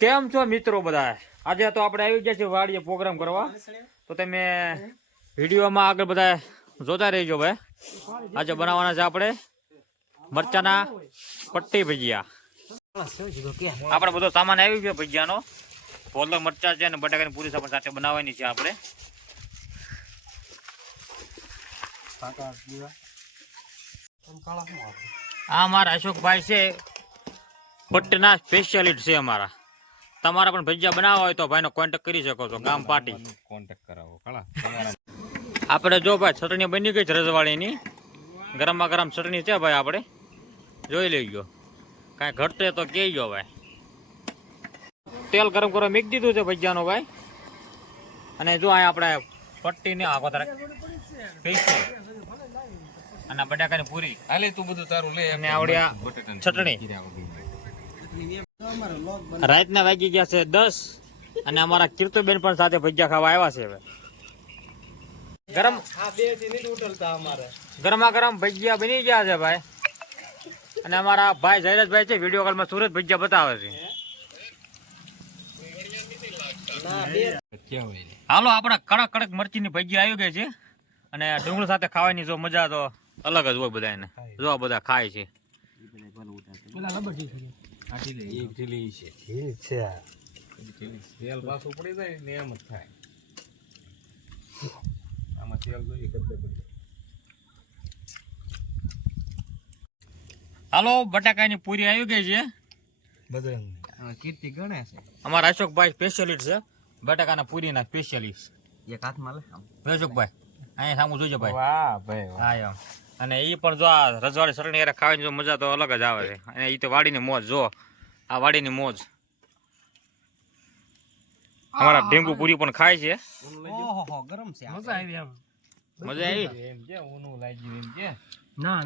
કેમ છો મિત્રો બધા? આજે તો આપણે આવી ગયા છે વાડીએ પ્રોગ્રામ કરવા, તો તમે વિડીયોમાં આગળ બધા જોતા રહેજો ભાઈ. આજે બનાવવાના છે આપણે મરચાના પટ્ટી ભજીયા. આપણે બધો સામાન આવી ગયો ભજીયાનો. ફોલો મરચા છે અને બટાકાની પૂરી પણ સાથે બનાવવાની છે આપણે. આ મારા અશોકભાઈ છે, પટ્ટીના સ્પેશિયાલિસ્ટ છે અમારા. તમારા પણ ભજીયા બનાવવા હોય તો ભાઈનો કોન્ટેક્ટ કરી શકો છો. ગામ પાટી કોન્ટેક્ટ કરાવો. આપણે જો ભાઈ ચટણી બની ગઈ છે રજવાડીની. ગરમા ગરમ ચટણી છે ભાઈ, આપણે જોઈ લેજો. કાંઈ ઘટે તો કહેજો ભાઈ. તેલ ગરમ કરવા મૂકી દીધું છે ભજીયાનો ભાઈ. અને જો આ આપણે પટ્ટીને આખો તારે અને બટાકાની પૂરી હાલે તું બધું તારું લે અને આવડ્યા ચટણી. રાતના વાગી ગયા છે 10 અને અમારા કીર્તિબેન પણ સાથે ભજીયા ખાવા આવ્યા છે. હવે ગરમા ગરમ ભજીયા બની ગયા છે ભાઈ. અને અમારા ભાઈ જયરાજભાઈ છે, વિડીયો કોલમાં સુરત ભજીયા બતાવે છે. હાલો, આપણા કડક કડક મરચીની ભજીયા આવી ગઈ છે અને ડુંગળી સાથે ખાવાની જો મજા તો અલગ જ હોય બધાને. જો આ બધા ખાય છે. તેલ પાછું પડી જાય ને એમ જ થાય. આમાં તેલ જોઈએ કદે. હાલો, બટાકાની પૂરી આવી ગઈ છે. બજરંગ કીર્તિ ગણે છે. અમારા અશોકભાઈ સ્પેશિયાલિસ્ટ છે, બટાકાના પૂરીના સ્પેશિયાલિસ્ટ. એક હાથમાં લે અશોકભાઈ અહીંયા સામું જોજો ભાઈ. વાહ ભાઈ હા એમ. અને એ પણ જો આ રજવાડી ચટણી યાર ખાવાની જો મજા તો અલગ જ આવે છે. અને એ તો વાડીની મોજ. જો આ વાડીની મોજ. અમારા ઢીંગુ પૂરી પણ ખાય છે. ઓહો ગરમ છે. મજા આવી. મજા આવી. એમ કે ઊનું લાગી એમ કે ના